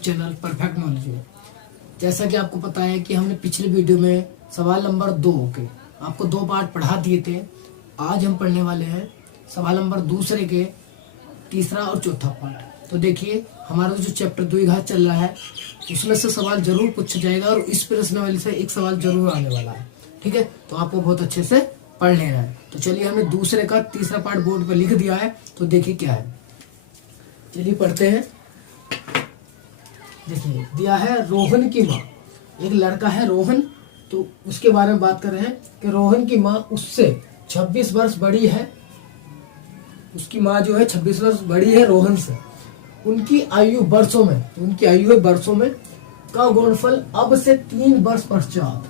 Channel perfect knowledge में। जैसा कि आपको पता है कि हमने पिछले वीडियो में सवाल नंबर 2 के आपको 2 पार्ट पढ़ा दिए थे। आज हम पढ़ने वाले हैं सवाल नंबर दूसरे के तीसरा और चौथा पार्ट। तो देखिए हमारा जो चैप्टर 2 घात चल रहा है उसमें से सवाल जरूर पूछा जाएगा और इस प्रश्नावली से एक सवाल जरूर आने वाला है। ठीक है, तो आपको बहुत अच्छे से पढ़ लेना है। तो चलिए हमने दूसरे का तीसरा पार्ट बोर्ड पर लिख दिया है, तो देखिए क्या है। चलिए पढ़ते हैं। देखिए दिया है रोहन की माँ, एक लड़का है रोहन, तो उसके बारे में बात कर रहे हैं कि रोहन की माँ उससे 26 वर्ष बड़ी है। उसकी माँ जो है 26 वर्ष बड़ी है रोहन से। उनकी आयु वर्षों में, उनकी आयु है वर्षों में का गुणनफल अब से 3 वर्ष पश्चात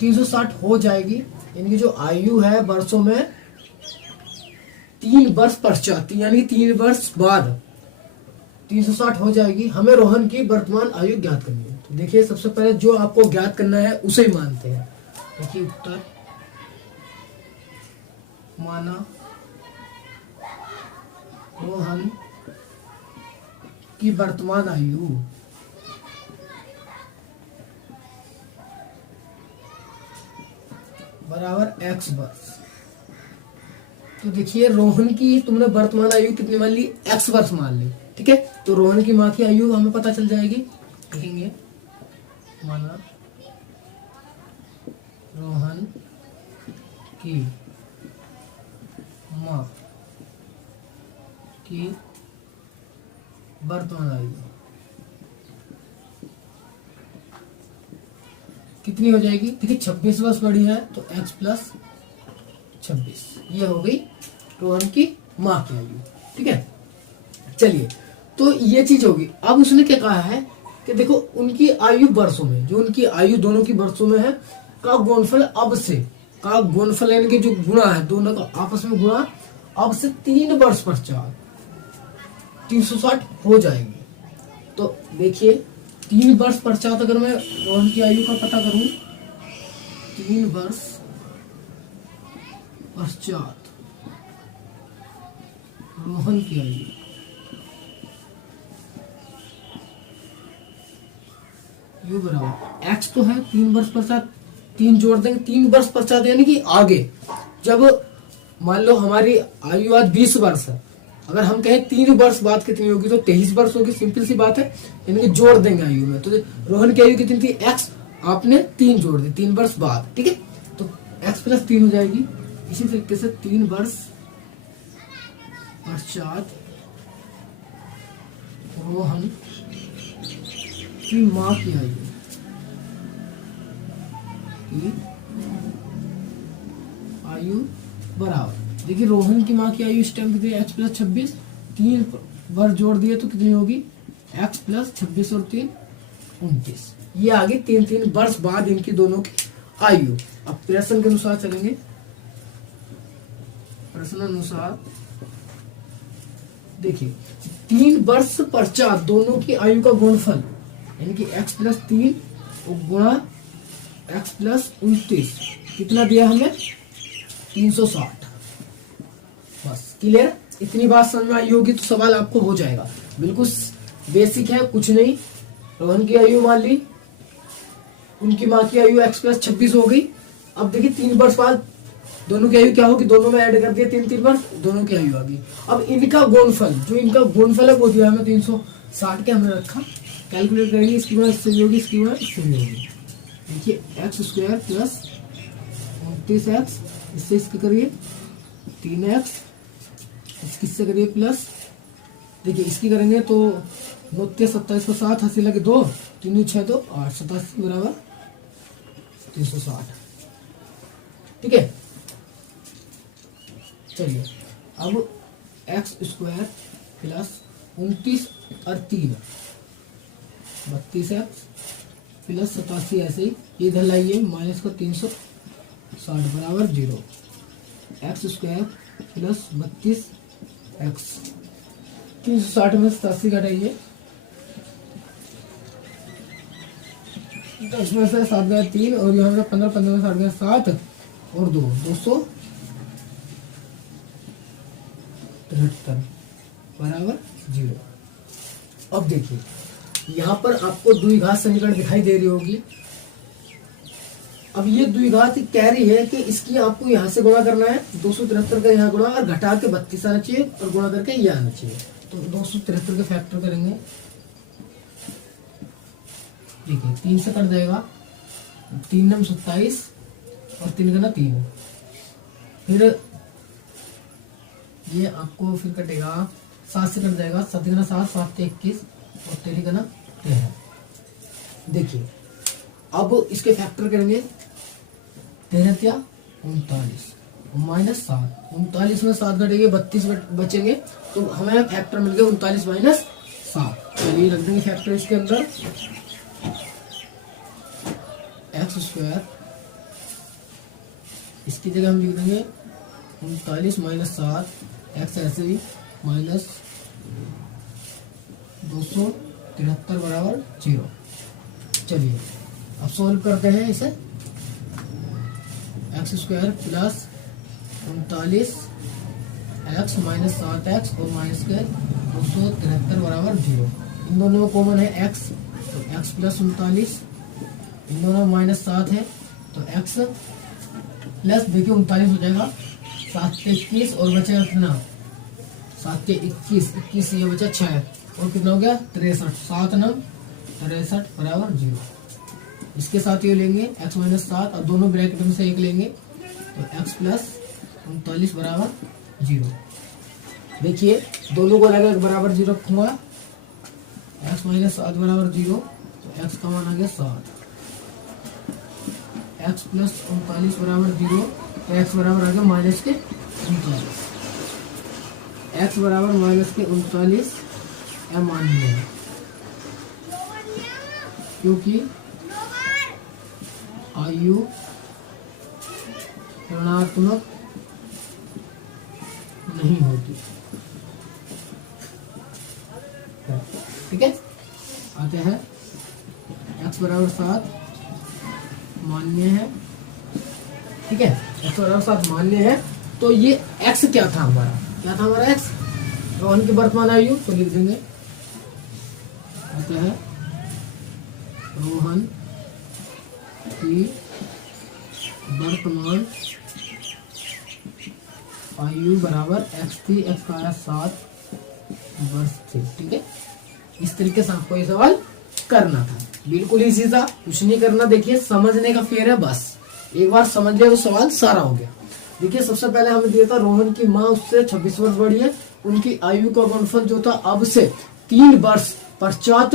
360 हो जाएगी। इनकी जो आयु है वर्षों में 3 वर्ष पश्चात यानी 3 वर्ष बाद 360 हो जाएगी। हमें रोहन की वर्तमान आयु ज्ञात करनी है। तो देखिए सबसे पहले जो आपको ज्ञात करना है उसे ही मानते हैं। देखिए उत्तर माना रोहन की वर्तमान आयु बराबर x वर्ष। तो देखिए रोहन की तुमने वर्तमान आयु कितनी मान ली, x वर्ष मान ली। ठीक है, तो रोहन की माँ की आयु हमें पता चल जाएगी। लिखेंगे माना रोहन की माँ की वर्तमान आयु कितनी हो जाएगी। देखिए 26 वर्ष बड़ी है तो x प्लस 26, ये हो गई रोहन की माँ की आयु। ठीक है, चलिए तो ये चीज होगी। अब उसने क्या कहा है कि देखो उनकी आयु वर्षों में, जो उनकी आयु दोनों की वर्षों में है का गुणनफल अब से, का गुणनफल यानी कि जो गुणा है दोनों का आपस में गुणा अब से 3 वर्ष पश्चात 360 हो जाएगी। तो देखिए 3 वर्ष पश्चात अगर मैं रोहन की आयु का पता करूं, 3 वर्ष पश्चात रोहन की आयु यू बराबर x तो है 3 वर्ष पश्चात, 3 जोड़ देंगे 3 वर्ष पश्चात यानी कि आगे। जब मान लो हमारी आयु आज 20 वर्ष है, अगर हम कहें 3 वर्ष बाद कितनी होगी तो 23 वर्ष होगी। सिंपल सी बात है, यानी कि जोड़ देंगे आयु में। तो रोहन की आयु कितनी थी x, आपने 3 जोड़ दी 3 वर्ष बाद। ठीक है, तो x प्लस 3 हो जाएगी। इसी तरीके से 3 वर्ष पश्चात रोहन की माँ की आयु बराबर, देखिए रोहन की माँ की आयु इस टाइम कितनी x प्लस 26, 3 वर्ष जोड़ दिए तो कितनी होगी x प्लस 26 और 3 29। ये आगे 3 वर्ष बाद इनकी दोनों की आयु। अब प्रश्न के अनुसार चलेंगे। प्रश्न अनुसार देखिए 3 वर्ष पश्चात दोनों की आयु का गुणनफल यानी कि x प्लस 3 गुणा x प्लस 29 कितना दिया हमें 360। बस क्लियर, इतनी बात समझ में आई होगी तो सवाल आपको हो जाएगा। बिल्कुल बेसिक है, कुछ नहीं। रोहन की आयु मान ली, उनकी माँ की आयु x प्लस 26 हो गई। अब देखिए 3 वर्ष बाद दोनों की आयु क्या होगी, दोनों में ऐड कर दिया 3 वर्ष, दोनों की आयु आ गई। अब इनका गुणनफल, जो इनका गुणनफल है वो दिया हमें 360 के हमने रखा। कैलकुलेट करेंगे, इसकी बात इससे भी होगी, इसकी बात इससे भी होगी। देखिए एक्स स्क्वायर प्लस 29x, इससे इसके करिए 3x, इससे करिए प्लस, देखिए इसकी करेंगे तो 29 27 को 7 80 लगे 2 3 6 2 8 87 बराबर 360। ठीक है, चलिए अब एक्स स्क्वायर प्लस 29 और 3 32x प्लस 87 ऐसे ही इधर लाइए माइनस को 360 बराबर 0। एक्स स्क्वायर प्लस 32x 360 में 87 घटाइए, 10 में से 7 गया 3 और यहाँ पे 15 15 में 60 गया 7 और 2 273 बराबर 0। अब देखिए यहाँ पर आपको द्विघात समीकरण दिखाई दे रही होगी। अब ये द्विघात कैरी है कि इसकी आपको यहाँ से गुणा करना है, 273 का यहाँ गुणा और घटा के 32 आना चाहिए और गुणा करके ये आना चाहिए। तो 273 के फैक्टर करेंगे, देखिए 3 से कट जाएगा, 3 नम 27 और 3 का 3, फिर ये आपको फिर कटेगा 7 से कट जाएगा, 7 का 7, 7 के 21 और 13 का 13। देखिए अब इसके फैक्टर करेंगे, 13 क्या 39 माइनस 7, 39 में 7 घटेंगे 32 बचेंगे, तो हमें फैक्टर मिल गया 39 माइनस 7। चलिए रख देंगे फैक्टर इसके अंदर, एक्स स्क्वायर, इसकी जगह हम लिख देंगे 39 माइनस 7, एक्स ऐसे ही माइनस 273 बराबर 0। चलिए अब सोल्व करते हैं इसे, x square plus 39 x minus 7 x और माइनस के 273 बराबर 0। इन दोनों में कॉमन है एक्स, तो एक्स प्लस 39, इन दोनों में माइनस 7 है तो एक्स प्लस, देखिए 39 हो जाएगा, 7 के 21 और बचेगा कितना, 7 के 21, 21 ये बचा 6 और कितना हो गया 63, 7 नम 63 बराबर 0। इसके साथ ये लेंगे x माइनस 7 और दोनों ब्रैकेट में से एक लेंगे, तो x प्लस 39 बराबर 0। देखिए दोनों को अलग अलग बराबर 0 रखूंगा, x माइनस 7 बराबर 0, तो x का मान आ गया 7, x प्लस 39 बराबर 0, तो x बराबर आ गया माइनस के 39, x बराबर माइनस के 39 मान्य है, क्योंकि आयु ऋणात्मक नहीं होती। ठीक है, आते हैं x बराबर 7 मान्य है। ठीक है, x बराबर 7 मान्य है, तो ये x क्या था हमारा, क्या था हमारा x, रोहन की वर्तमान आयु, तो लिख देंगे, आते हैं रोहन की वर्तमान आयु बराबर x थी, x का आया 7 वर्ष थी। ठीक है, इस तरीके से आपको ये सवाल करना था, बिल्कुल इजी था, कुछ नहीं करना। देखिए समझने का फेर है, बस एक बार समझ लिया तो सवाल सारा हो गया। देखिए सबसे पहले हमें दिया था रोहन की माँ उससे 26 वर्ष बड़ी है, उनकी आयु का गुणनफल जो था अब से 3 वर्ष पश्चात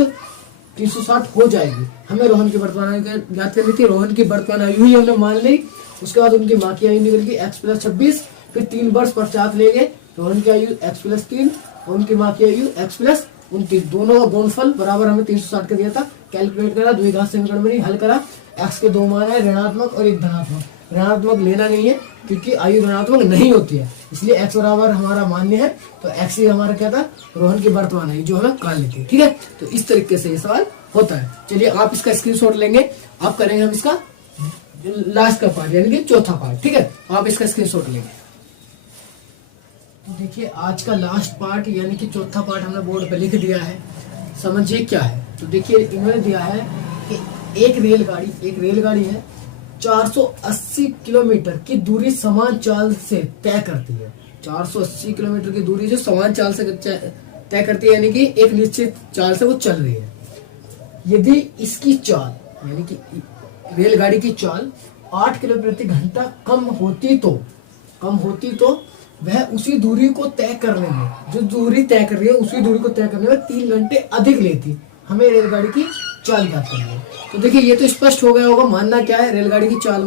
360 हो जाएगी। हमें रोहन की वर्तमान आयु ज्ञात करनी थी, रोहन की वर्तमान आयु ही हमने मान ली, उसके बाद उनकी माँ की आयु निकल गई x प्लस 26, फिर 3 वर्ष पश्चात ले गए रोहन की आयु x प्लस 3 और उनकी माँ की आयु x प्लस 29, दोनों का गुणनफल बराबर हमें 360 का दिया था। कैलकुलेट करा, द्विघात समीकरण में हल करा, x के 2 मान है, ऋणात्मक और एक धनात्मक। ऋणात्मक लेना नहीं है क्योंकि आयु ऋणात्मक नहीं होती है, इसलिए x बराबर हमारा मान्य है, तो x ही हमारा क्या था, रोहन की वर्तमान आयु जो हमें काल लेती है। ठीक है, तो इस तरीके से ये सवाल होता है। चलिए आप इसका स्क्रीनशॉट लेंगे, आप करेंगे हम इसका लास्ट का पार्ट यानी कि चौथा पार्ट। ठीक है, आप इसका स्क्रीनशॉट लेंगे। तो देखिए आज का लास्ट पार्ट यानी कि चौथा पार्ट हमने बोर्ड पे लिख दिया है, समझिए क्या है। तो देखिए इन्होंने दिया है कि एक रेलगाड़ी है 480 किलोमीटर की दूरी समान चाल से तय करती है। 480 किलोमीटर की दूरी जो समान चाल से तय करती है, यानी कि एक निश्चित चाल से वो चल रही है। यदि इसकी चाल यानी कि रेलगाड़ी की चाल 8 किलो प्रति घंटा कम होती तो वह उसी दूरी को तय करने में, जो दूरी तय कर रही है उसी दूरी को तय करने में 3 घंटे अधिक लेती। हमें रेलगाड़ी की चाल ज्ञात करनी है। तो देखिए ये तो स्पष्ट हो गया होगा, मानना क्या है, रेलगाड़ी की चाल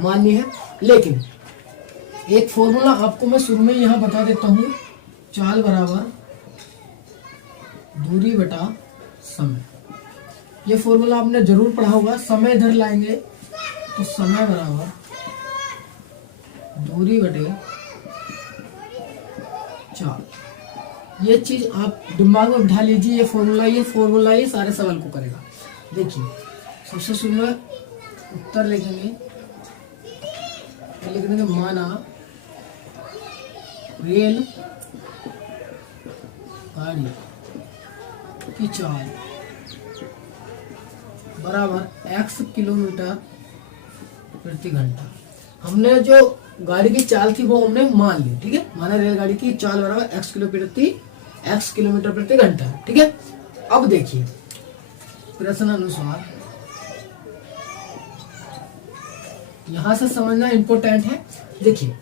मान्य है। लेकिन एक फॉर्मूला आपको मैं शुरू में यहाँ बता देता हूँ, चाल बराबर दूरी बटा समय। ये फॉर्मूला आपने जरूर पढ़ा होगा। समय इधर लाएंगे तो समय बराबर दूरी बटे चाल। ये चीज आप दिमाग में बिठा लीजिए, ये फॉर्मूला ही सारे सवाल को करेगा। देखिए सबसे शुरू में उत्तर लिखेंगे, लिख देंगे माना रेल गाड़ी की चाल बराबर x किलोमीटर प्रति घंटा। हमने जो गाड़ी की चाल थी वो हमने मान ली, ठीक है। माना रेलगाड़ी की चाल बराबर x किलोमीटर प्रति घंटा, ठीक है। अब देखिए प्रश्न अनुसार यहां से समझना इंपॉर्टेंट है। देखिए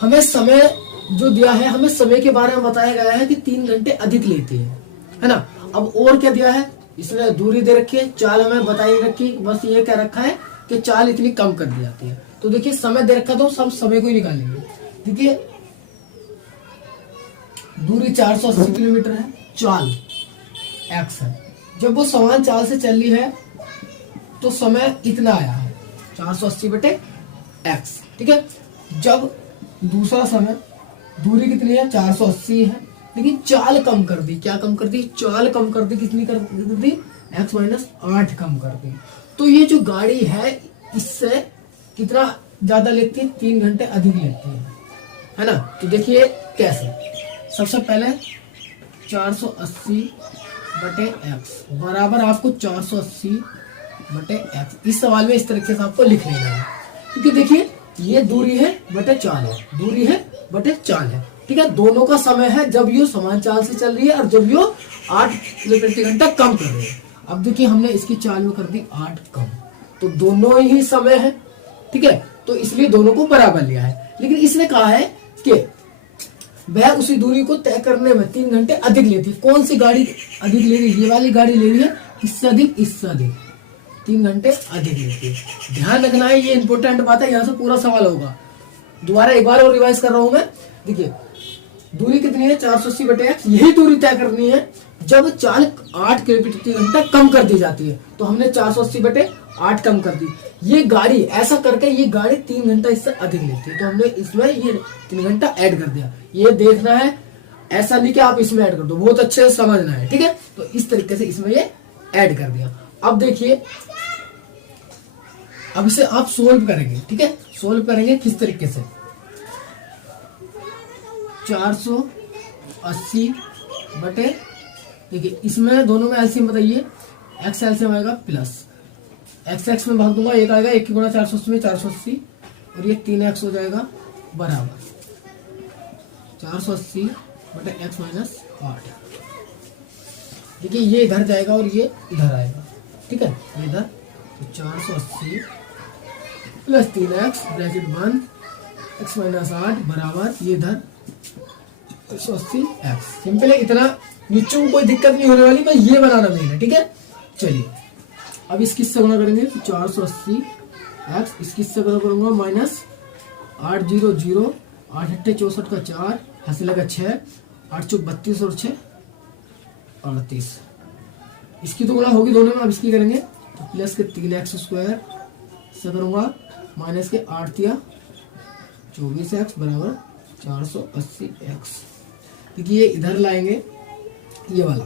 हमें समय जो दिया है, हमें समय के बारे में बताया गया है कि 3 घंटे अधिक लेते हैं, है ना। अब और क्या दिया है, इसमें दूरी दे रखी है, चाल हमें बताई रखी, बस ये क्या रखा है कि चाल इतनी कम कर दी जाती है। तो देखिए समय दे रखा, तो सब समय को ही निकालेंगे। देखिए दूरी 480 किलोमीटर है, चाल x है। जब वो समान चाल से चल रही है तो समय इतना आया है 480 बटे x, ठीक है। जब दूसरा समय दूरी कितनी है 480 है, लेकिन चाल कम कर दी। क्या कम कर दी? चाल कम कर दी। कितनी कर दी? x माइनस 8 कम कर दी। तो ये जो गाड़ी है इससे कितना ज्यादा लेती है? 3 घंटे अधिक लेती है ना। तो देखिए कैसे, सबसे पहले 480 बटे x बराबर आपको 480 बटे x। इस सवाल में इस तरीके से आपको लिख लेना है, क्योंकि देखिए ये दूरी है बटे चाल है, दूरी है बटे चाल है, ठीक है। दोनों का समय है जब ये समान चाल से चल रही है और जब ये 8 किलोमीटर प्रति घंटा कम कर रही है। अब देखिए हमने इसकी चाल में कर दी 8 कम, तो दोनों ही समय है, ठीक है। तो इसलिए दोनों को बराबर लिया है। लेकिन इसने कहा है कि वह उसी दूरी को तय करने में 3 घंटे अधिक लेती है। कौन सी गाड़ी अधिक ले रही है? ये वाली गाड़ी ले रही है, इससे अधिक, इससे अधिक 3 घंटे अधिक लेती है। ध्यान रखना है, ये इंपॉर्टेंट बात है, यहाँ से पूरा सवाल होगा। दोबारा एक बार और रिवाइज कर रहा हूं मैं। देखिए दूरी कितनी है 480 बटे x, यही दूरी तय करनी है जब चाल 8 किलोमीटर प्रति घंटा कम कर दी जाती है। तो हमने 480 बटे 8 कम कर दी। ये गाड़ी ऐसा करके ये गाड़ी 3 घंटा इससे अधिक लेती है, तो हमने इसमें ये 3 घंटा ऐड कर दिया। ये देखना है, ऐसा नहीं कि आप इसमें ऐड कर दो, बहुत अच्छे से समझना है, ठीक है। तो इस तरीके से इसमें ये ऐड कर दिया। अब देखिए अब इसे आप सोल्व करेंगे, ठीक है। सोल्व करेंगे किस तरीके से? 480 बटे, देखिए इसमें दोनों में एलसीएम बताइए। एक्स एलसीएम आएगा प्लस एक्स, एक्स में भाग दूंगा, एक आएगा, 1 की गुणा 480 में 480, और ये 3x हो जाएगा बराबर 480 बटे x माइनस 8। देखिए ये इधर जाएगा और ये इधर आएगा, ठीक है, ये इधर। तो 480 प्लस 3x ब्रैकेट बंद, x माइनस 8 बराबर ये इधर 180x। सिंपल है, इतना नीचे को कोई दिक्कत नहीं होने वाली, मैं ये बनाना मेन है, ठीक है। चलिए अब इस किससे गुणा करेंगे? 480x इस किससे गुणा करूंगा? माइनस 8 0 0, 8 8 64 का 4, हंसी लगा 6, 8 चौक 32 और 6 38। इसकी तो गुणा होगी दोनों में। अब इसकी करेंगे तो प्लस के 3x स्क्वायर से करूंगा, माइनस के 8 या 24x बराबर 480x। देखिए ये इधर लाएंगे, ये वाला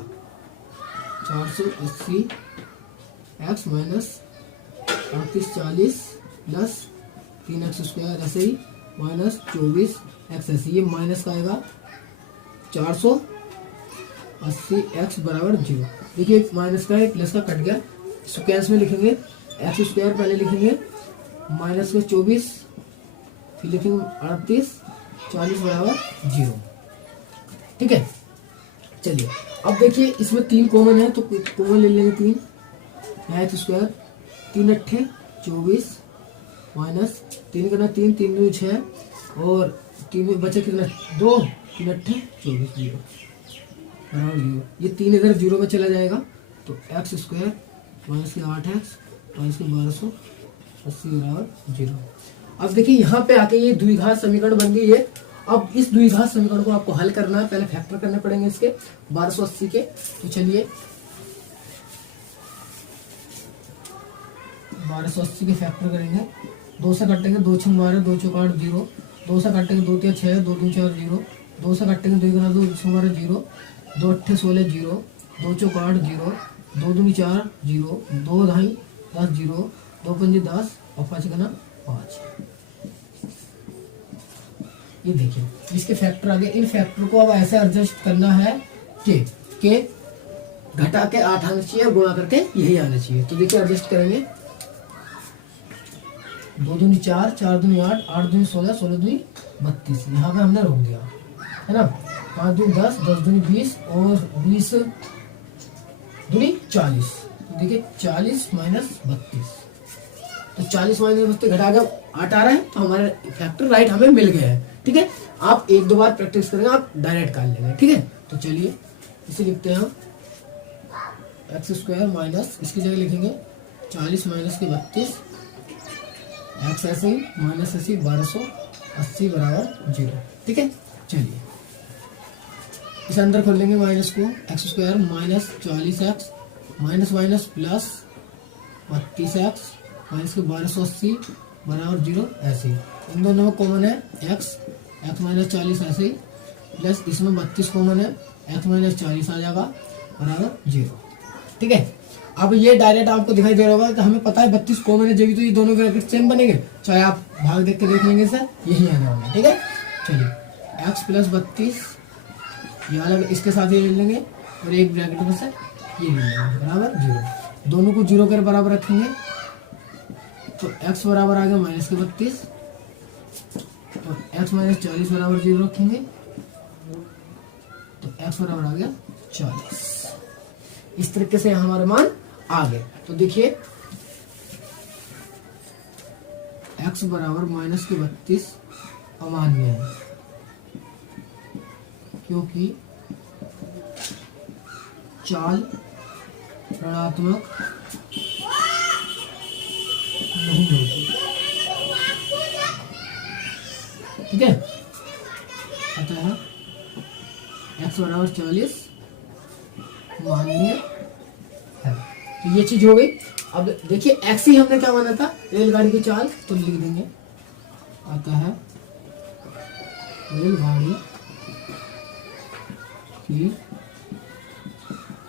480x minus 38 40 plus 3x square, ऐसे ही माइनस 24x, ऐसे ये माइनस का आएगा 480x बराबर 0। देखिए माइनस का है, प्लस का कट गया, स्क्वायर में लिखेंगे एक्स स्क्वायर, पहले लिखेंगे माइनस में 24, फिर लिखेंगे 38 40 बराबर 0, ठीक है। चलिए अब देखिए इसमें 3 कॉमन है, तो कॉमन ले लेंगे 3, एक्स स्क्वायर 3 8 24 माइनस 3 करना 3 3 2 6, और 3 में बचे कितना 2, 3 8 24 0 बराबर 0। ये 3 इधर 0 में चला जाएगा, तो एक्स स्क्वायर माइनस के 8x माइनस के 1280 बराबर 0। अब देखिए यहाँ पे आके ये द्विघात समीकरण बन गई है। अब इस द्विघात समीकरण को आपको हल करना है, पहले फैक्टर करने पड़ेंगे इसके 1280 के। तो चलिए 1280 के फैक्टर करेंगे, 2 से काटेंगे 2 6 12, 2 चौक 8 0, 2 से काटेंगे 2 3 6, 2 3 4 0, 2 से काटेंगे 2 गुना 2 6 12 0, 2 8 16 0, 2 चौक 8 0, 2 दूनी 4 0, 2 ढाई 10 0, 2 पंजे 10 और 5 गुना 5। ये देखिए इसके फैक्टर आ गए। इन फैक्टर को अब ऐसे एडजस्ट करना है कि घटा के 8 आना चाहिए, गुणा करके यही आना चाहिए। तो देखिए एडजस्ट करेंगे, 2 दूनी 4, 4 दूनी 8, 8 दूनी 16, 16 दूनी 32, यहाँ पे हमने रोक दिया है ना। 5 दूनी 10, 10 दूनी 20 और 20 दूनी 40। तो देखिए 40 माइनस 32, तो 40 माइनस 32 घटा के 8 आ रहा है, तो हमारे फैक्टर राइट हमें मिल गया है। ठीक है, आप 1-2 बार प्रैक्टिस करेंगे, आप डायरेक्ट कर लेंगे। ठीक है, तो चलिए इसे लिखते हैं हम एक्स स्क्वायर माइनस, इसकी जगह लिखेंगे 40 माइनस के 32, एक्स ऐसे ही माइनस ऐसे 1280 बराबर 0। ठीक है, चलिए इसे अंदर खोल लेंगे माइनस को, x square minus 40x minus minus plus 32x minus के 1280 बराबर 0 ऐसे ही। इन दोनों में कॉमन है x माइनस 40 ऐसे ही, प्लस इसमें 32 कॉमन है, x माइनस 40 आ जाएगा बराबर 0। ठीक है, अब ये डायरेक्ट आपको दिखाई दे रहा होगा, तो हमें पता है 32 कॉमन है, जब तो ये दोनों ब्रैकेट सेम बनेंगे, चाहे आप भाग देख के देख लेंगे सर, यही आने वाला है। ठीक है, चलिए x प्लस 32 ये अलग इसके साथ ये ले लेंगे और एक ब्रैकेट में से ये ले लेंगे बराबर 0। दोनों को 0 कर बराबर रखेंगे, तो x बराबर आ गया माइनस के 32 और x माइनस 40 बराबर 0 रखेंगे, तो x बराबर आ गया 40। इस तरीके से हमारे मान आ गए। तो देखिए x बराबर माइनस के 32 अमान्य है, क्योंकि चाल ऋणात्मक नहीं होती। ठीक है, अतः x बराबर 40 मान्य है। तो ये चीज हो गई। अब देखिए x ही हमने क्या माना था, रेलगाड़ी की चाल, तो लिख देंगे अतः रेलगाड़ी की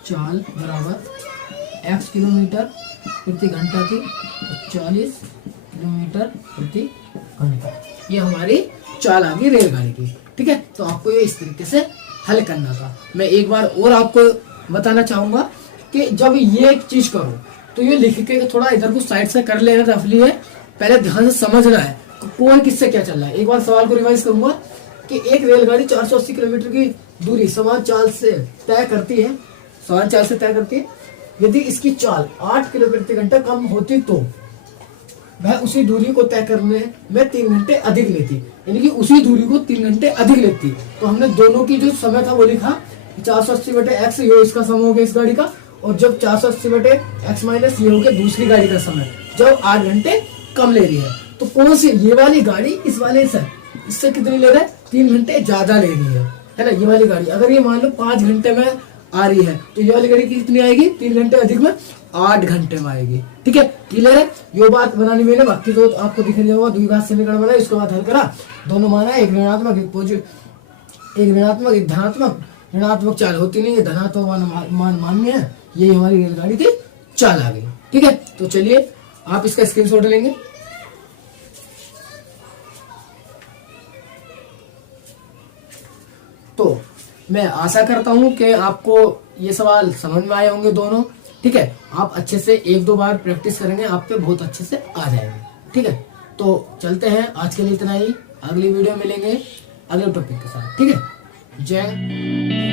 चाल बराबर x किलोमीटर प्रति घंटा थी, 40 किलोमीटर प्रति घंटा, ये हमारी चाल आ गई रेलगाड़ी की। ठीक है, तो आपको ये इस तरीके से हल करना था। मैं एक बार और आपको बताना चाहूंगा कि जब ये एक चीज करो तो ये लिख के थोड़ा इधर को साइड से कर लेना रफली है, पहले ध्यान से समझना है कौन किससे क्या चल रहा है। एक बार सवाल को रिवाइज करूंगा कि एक रेलगाड़ी 480 किलोमीटर की दूरी समान चाल से तय करती है, समान चाल से तय करती है। यदि इसकी चाल 8 किलो प्रति घंटा कम होती तो वह उसी दूरी को तय करने में 3 घंटे अधिक लेती, यानी कि उसी दूरी को 3 घंटे अधिक लेती। तो हमने दोनों की जो समय था वो लिखा 480/x, ये इसका समय हो गया इस गाड़ी का, और जब 480/x माइनस ये हो गया दूसरी गाड़ी का समय, जब 8 घंटे कम ले रही है। तो कौन सी, ये वाली गाड़ी इस वाले से इससे कितनी ले रहा है, 3 घंटे ज्यादा ले रही है ना। ये वाली गाड़ी अगर ये मान लो 5 घंटे में आ रही है, तो ये वाली गाड़ी की कितनी आएगी, 3 घंटे अधिक में 8 घंटे में आएगी। ठीक है, क्लियर है, ये बात बनानी मैंने, बाकी तो आपको दिख रहा होगा। द्विघात समीकरण बना, इसके बाद हल करा, दोनों माना, एक ऋणात्मक एक पॉजिटिव, एक ऋणात्मक एक धनात्मक। ऋणात्मक चाल होती नहीं है, धनात्मक मान मान्य है, ये हमारी रेलगाड़ी की चाल आ गई। ठीक है, तो चलिए आप इसका स्क्रीनशॉट लेंगे। तो मैं आशा करता हूं कि आपको ये सवाल समझ में आए होंगे दोनों। ठीक है, आप अच्छे से 1-2 बार प्रैक्टिस करेंगे, आप पे बहुत अच्छे से आ जाएंगे। ठीक है, तो चलते हैं, आज के लिए इतना ही, अगली वीडियो मिलेंगे अगले टॉपिक के साथ। ठीक है, जय